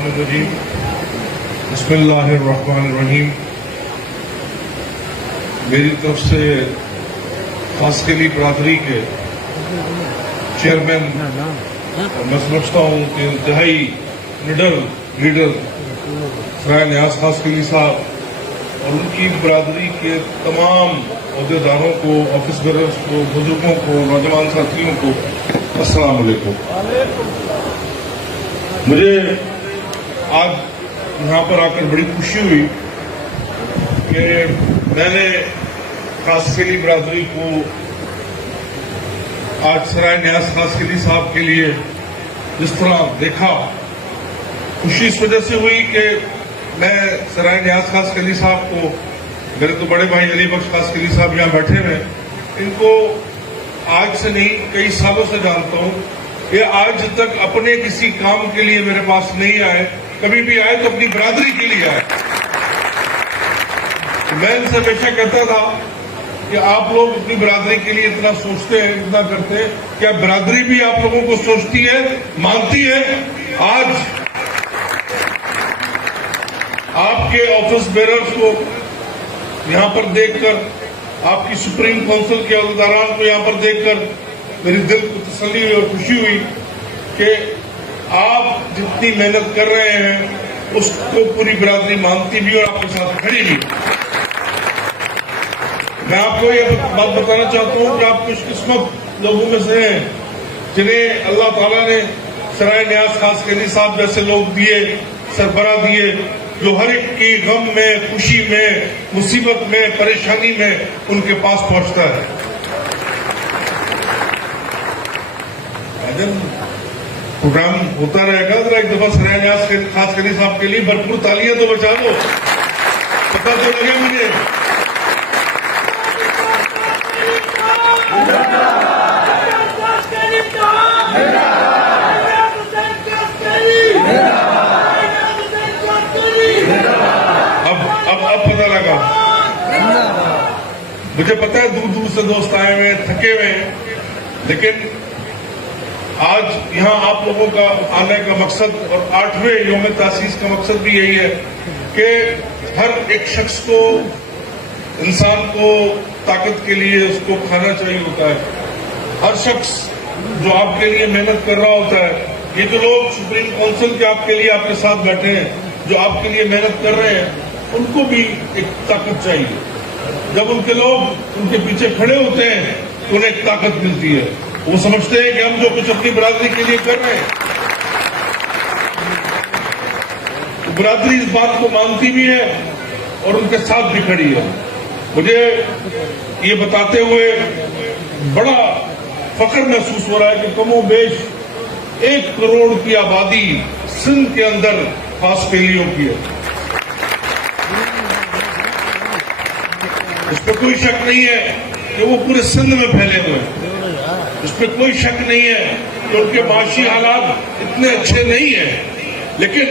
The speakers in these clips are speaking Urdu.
الرحمن الرحیم بسم اللہ الرحمن الرحیم. میری طرف سے خاص قلی برادری کے چیئرمین میں سمجھتا ہوں کہ انتہائی لیڈر سرائے نیاز خاص قلی صاحب اور ان کی برادری کے تمام عہدیداروں کو، آفس بیئرز کو، بزرگوں کو، نوجوان ساتھیوں کو السلام علیکم. مجھے آج یہاں پر آ کر بڑی خوشی ہوئی کہ میں نے خاص قلی برادری کو آج سرائے نیاز خاص قلی صاحب کے لیے جس طرح دیکھا، خوشی اس وجہ سے ہوئی کہ میں سرائے نیاز خاص قلی صاحب کو، میرے تو بڑے بھائی علی بخش خاص قلی صاحب یہاں بیٹھے ہوئے، ان کو آج سے نہیں کئی سالوں سے جانتا ہوں. یہ آج تک اپنے کسی کام کے لیے میرے پاس نہیں آئے، کبھی بھی آئے تو اپنی برادری کے لیے آئے. میں ان سے ہمیشہ کہتا تھا کہ آپ لوگ اپنی برادری کے لیے اتنا سوچتے ہیں، اتنا کرتے ہیں، کیا برادری بھی آپ لوگوں کو سوچتی ہے، مانتی ہے؟ آج آپ کے آفس بیئررز کو یہاں پر دیکھ کر، آپ کی سپریم کونسل کے عہدیداران کو یہاں پر دیکھ کر میری دل کو تسلی ہوئی اور خوشی ہوئی کہ آپ جتنی محنت کر رہے ہیں اس کو پوری برادری مانتی بھی اور آپ کے ساتھ کھڑی بھی. میں آپ کو یہ بات بتانا چاہتا ہوں کہ آپ خوش قسمت لوگوں میں سے ہیں جنہیں اللہ تعالیٰ نے سرائے نیاز خاص قلی صاحب جیسے لوگ دیے، سربراہ دیے، جو ہر ایک کی غم میں، خوشی میں، مصیبت میں، پریشانی میں ان کے پاس پہنچتا ہے. پروگرام ہوتا رہے گا، ذرا ایک دفعہ سرائے نیاز خاص قلی صاحب کے لیے بھرپور تالیاں تو بچا دو، پتہ تو لگے مجھے. اب پتہ لگا. مجھے پتہ ہے دور دور سے دوست آئے ہوئے، تھکے ہوئے ہیں، لیکن آج یہاں آپ لوگوں کا آنے کا مقصد اور 8ویں یوم تاسیس کا مقصد بھی یہی ہے کہ ہر ایک شخص کو، انسان کو طاقت کے لیے اس کو کھانا چاہیے ہوتا ہے. ہر شخص جو آپ کے لیے محنت کر رہا ہوتا ہے، یہ جو لوگ سپریم کونسل کے آپ کے لیے آپ کے ساتھ بیٹھے ہیں، جو آپ کے لیے محنت کر رہے ہیں، ان کو بھی ایک طاقت چاہیے. جب ان کے لوگ ان کے پیچھے کھڑے ہوتے ہیں تو انہیں ایک طاقت ملتی ہے. وہ سمجھتے ہیں کہ ہم جو کچھ اپنی برادری کے لیے کر رہے ہیں، برادری اس بات کو مانتی بھی ہے اور ان کے ساتھ بھی کھڑی ہے. مجھے یہ بتاتے ہوئے بڑا فخر محسوس ہو رہا ہے کہ کم و بیش 1 کروڑ کی آبادی سندھ کے اندر خاص قلیوں کی ہے. اس پہ کوئی شک نہیں ہے کہ وہ پورے سندھ میں پھیلے ہوئے ہیں. اس پہ کوئی شک نہیں ہے کہ ان کے معاشی حالات اتنے اچھے نہیں ہیں، لیکن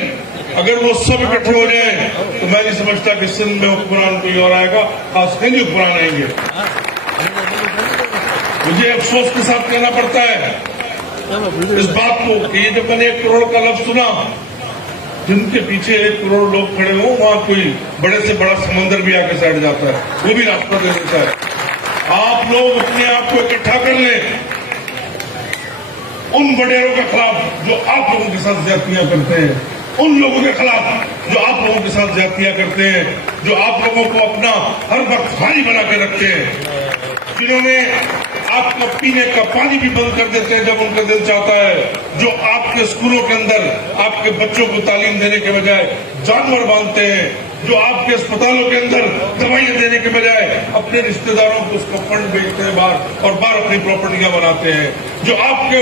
اگر وہ سب اکٹھے ہو جائیں تو میں نہیں سمجھتا کہ سندھ میں حکمران کوئی اور آئے گا، خاص قلی حکمران آئیں گے. مجھے افسوس کے ساتھ کہنا پڑتا ہے اس بات کو کہ یہ جب میں نے 1 کروڑ کا لفظ سنا، جن کے پیچھے 1 کروڑ لوگ کھڑے ہوں، وہاں کوئی بڑے سے بڑا سمندر بھی آگے سائڈ جاتا ہے، وہ بھی راستہ دے دیتا ہے. آپ لوگ اپنے آپ کو اکٹھا کر لیں ان وڈیروں کے خلاف جو آپ لوگوں کے ساتھ زیادتیاں کرتے ہیں، ان لوگوں کے خلاف جو آپ لوگوں کے ساتھ زیادتیاں کرتے ہیں، جو آپ لوگوں کو اپنا ہر وقت خالی بنا کے رکھتے ہیں، جنہوں نے آپ کا پینے کا پانی بھی بند کر دیتے ہیں جب ان کا دل چاہتا ہے، جو آپ کے اسکولوں کے اندر آپ کے بچوں کو تعلیم دینے کے بجائے جانور باندھتے ہیں، جو آپ کے اسپتالوں کے اندر دوائیاں دینے کے بجائے اپنے رشتہ داروں کو اس کا فنڈ بیچتے ہیں باہر اور باہر اپنی پراپرٹیاں بناتے ہیں، جو آپ کے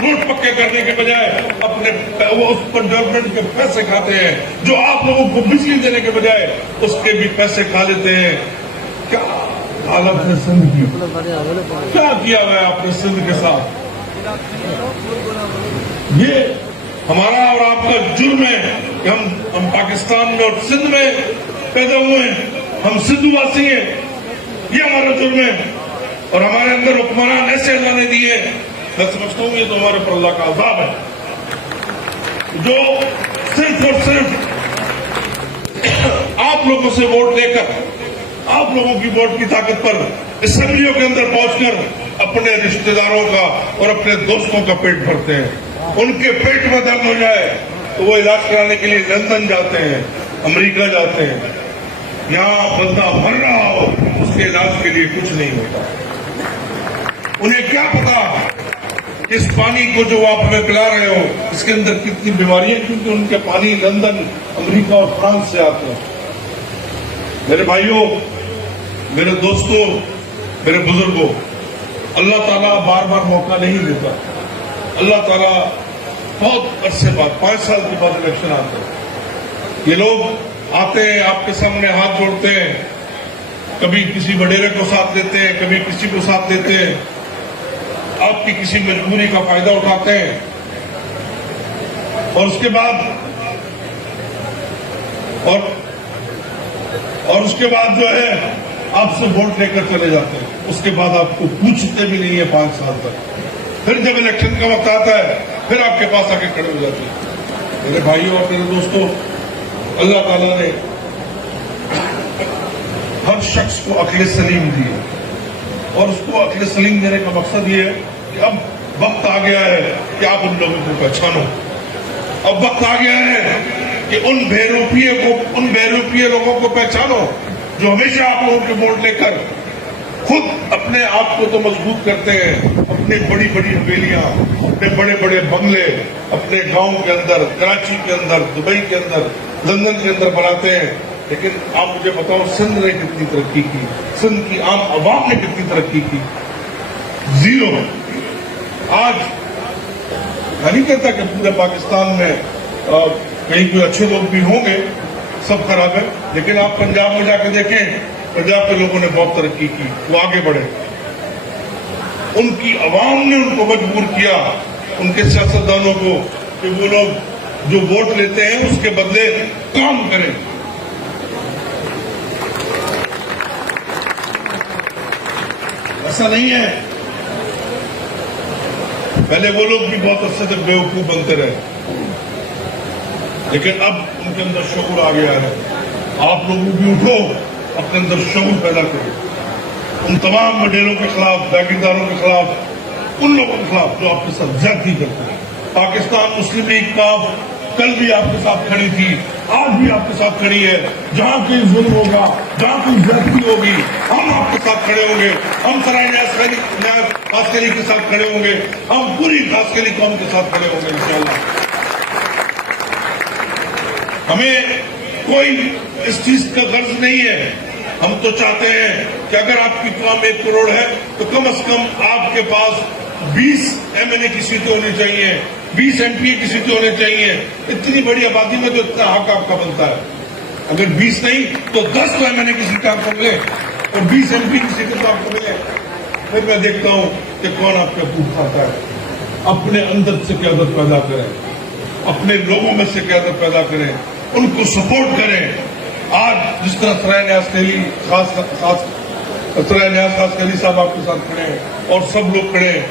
روڈ پکے کرنے کے بجائے اپنے وہ اس پر ڈیولپمنٹ کے پیسے کھاتے ہیں، جو آپ لوگوں کو بجلی دینے کے بجائے اس کے بھی پیسے کھا لیتے ہیں. کیا حالت ہے سندھ کی؟ کیا کیا ہوا ہے آپ نے سندھ کے ساتھ؟ یہ ہمارا اور آپ کا جرم ہے کہ ہم پاکستان میں اور سندھ میں پیدا ہوئے ہیں، ہم سندھ واسی ہیں، یہ ہمارا جرم ہے. اور ہمارے اندر حکمران ایسے اللہ نے دیے، میں سمجھتا ہوں یہ تو ہمارے پر اللہ کا عذاب ہے. جو اور صرف آپ لوگوں سے ووٹ لے کر، آپ لوگوں کی ووٹ کی طاقت پر اسمبلیوں کے اندر پہنچ کر اپنے رشتہ داروں کا اور اپنے دوستوں کا پیٹ بھرتے ہیں. ان کے پیٹ میں درد ہو جائے تو وہ علاج کرانے کے لیے لندن جاتے ہیں، امریکہ جاتے ہیں. یہاں بندہ مر رہا ہو اس کے علاج کے لیے کچھ نہیں ہوتا. انہیں کیا پتا کہ اس پانی کو جو آپ ہمیں پلا رہے ہو اس کے اندر کتنی بیماریاں، کیونکہ ان کے پانی لندن، امریکہ اور فرانس سے آتے ہیں. میرے بھائیوں، میرے دوستوں، میرے بزرگوں، اللہ تعالیٰ بار بار موقع نہیں دیتا. اللہ تعالیٰ بہت عرصے بعد 5 سال کے بعد الیکشن آتے ہیں. یہ لوگ آتے ہیں، آپ کے سامنے ہاتھ جوڑتے ہیں، کبھی کسی وڈیرے کو ساتھ دیتے ہیں، کبھی کسی کو ساتھ دیتے ہیں، آپ کی کسی مجبوری کا فائدہ اٹھاتے ہیں، اور اس کے بعد جو ہے آپ سے ووٹ لے کر چلے جاتے ہیں. اس کے بعد آپ کو پوچھتے بھی نہیں ہے 5 سال تک. پھر جب الیکشن کا وقت آتا ہے پھر آپ کے پاس آ کے کھڑے ہو جاتے ہیں. میرے بھائیوں اور میرے دوستوں، اللہ تعالیٰ نے ہر شخص کو عقل سلیم دی ہے، اور اس کو عقل سلیم دینے کا مقصد یہ ہے کہ اب وقت آ گیا ہے کہ آپ ان لوگوں کو پہچانو. اب وقت آ گیا ہے کہ ان بے روپیے لوگوں کو پہچانو جو ہمیشہ آپ لوگوں کے ووٹ لے کر خود اپنے آپ کو تو مضبوط کرتے ہیں، اپنی بڑی بڑی حویلیاں، اپنے بڑے بڑے بنگلے اپنے گاؤں کے اندر، کراچی کے اندر، دبئی کے اندر، لندن کے اندر بناتے ہیں. لیکن آپ مجھے بتاؤ سندھ نے کتنی ترقی کی، سندھ کی عام عوام نے کتنی ترقی کی؟ زیرو. آج میں نہیں کہتا کہ پورے پاکستان میں کہیں کوئی اچھے لوگ بھی ہوں گے، سب خراب ہے، لیکن آپ پنجاب میں جا کے دیکھیں، پنجاب کے لوگوں نے بہت ترقی کی، وہ آگے بڑھے. ان کی عوام نے ان کو مجبور کیا، ان کے سیاستدانوں کو، کہ وہ لوگ جو ووٹ لیتے ہیں اس کے بدلے کام کریں. ایسا نہیں ہے. پہلے وہ لوگ بھی بہت عرصے تک بیوقوف بنتے رہے، لیکن اب ان کے اندر شعور آ گیا ہے. آپ لوگ بھی اٹھو، اپنے اندر شعور پیدا کرو. ان تمام وڈیروں کے خلاف، جاگیرداروں کے خلاف، ان لوگوں کے خلاف جو آپ کے ساتھ زیادتی کرتے ہیں. پاکستان مسلم لیگ کا کل بھی آپ کے ساتھ کھڑی تھی، آج بھی آپ کے ساتھ کھڑی ہے. جہاں کوئی ظلم ہوگا، جہاں کوئی زیادتی ہوگی، ہم آپ کے ساتھ کھڑے ہوں گے. ہم سرائے نیاز خاص کے ساتھ کھڑے ہوں گے، ہم پوری خاص قوم کے ساتھ کھڑے ہوں گے انشاءاللہ. ہمیں کوئی اس چیز کا غرض نہیں ہے. ہم تو چاہتے ہیں کہ اگر آپ کی قوم 1 کروڑ ہے تو کم از کم آپ کے پاس 20 MLA کی سیٹیں ہونی چاہیے، 20 MPA کی سیٹیں ہونی چاہیے. اتنی بڑی آبادی میں تو اتنا حق آپ کا بنتا ہے. اگر 20 نہیں تو 10 تو MLA کی سیٹیں آپ کو ملے اور 20 MP کی سیٹیں تو آپ کو ملے. پھر میں دیکھتا ہوں کہ کون آپ کا دودھ کھاتا ہے. اپنے اندر سے قیادت پیدا کریں، اپنے لوگوں میں سے قیادت پیدا کریں، ان کو سپورٹ کریں. آج جس طرح سرائے نیاز خیلی صاحب آپ کے ساتھ کھڑے ہیں اور سب لوگ کھڑے ہیں،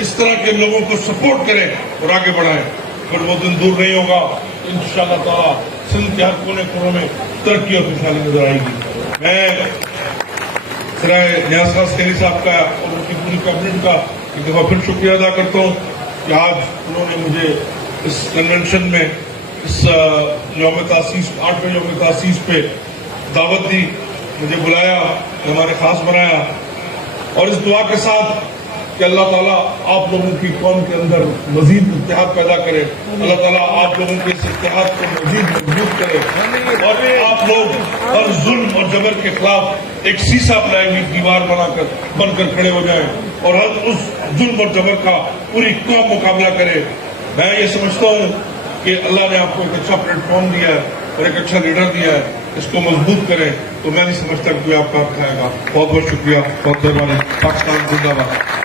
اس طرح کے لوگوں کو سپورٹ کریں اور آگے بڑھائیں. پھر وہ دن دور نہیں ہوگا، انشاءاللہ تعالیٰ سندھ کے ہر کونے کونوں میں ترقی اور خوشحالی نظر آئے گی. میں سرائے نیاز خیلی صاحب کا اور ان کی پوری کیبنٹ کا ایک دفعہ پھر شکریہ ادا کرتا ہوں کہ آج انہوں نے مجھے اس کنونشن میں، اس یوم تاسیس، 8ویں یوم تاسیس پہ دعوت دی، مجھے بلایا، ہمارے خاص بنایا، اور اس دعا کے ساتھ کہ اللہ تعالیٰ آپ لوگوں کی قوم کے اندر مزید اتحاد پیدا کرے. اللہ تعالیٰ آپ لوگوں کے اس اتحاد کو مزید مضبوط کرے اور آپ لوگ ہر ظلم اور جبر کے خلاف ایک سیسا پلائی ہوئی دیوار بن کر کھڑے ہو جائیں اور ہر اس ظلم اور جبر کا پوری قوم مقابلہ کرے. میں یہ سمجھتا ہوں کہ اللہ نے آپ کو ایک اچھا پلیٹ فارم دیا ہے اور ایک اچھا لیڈر دیا ہے، اس کو مضبوط کریں. تو میں نہیں سمجھتا کہ کوئی آپ کا کھائے گا. بہت بہت شکریہ، بہت مہربانی. پاکستان زندہ باد.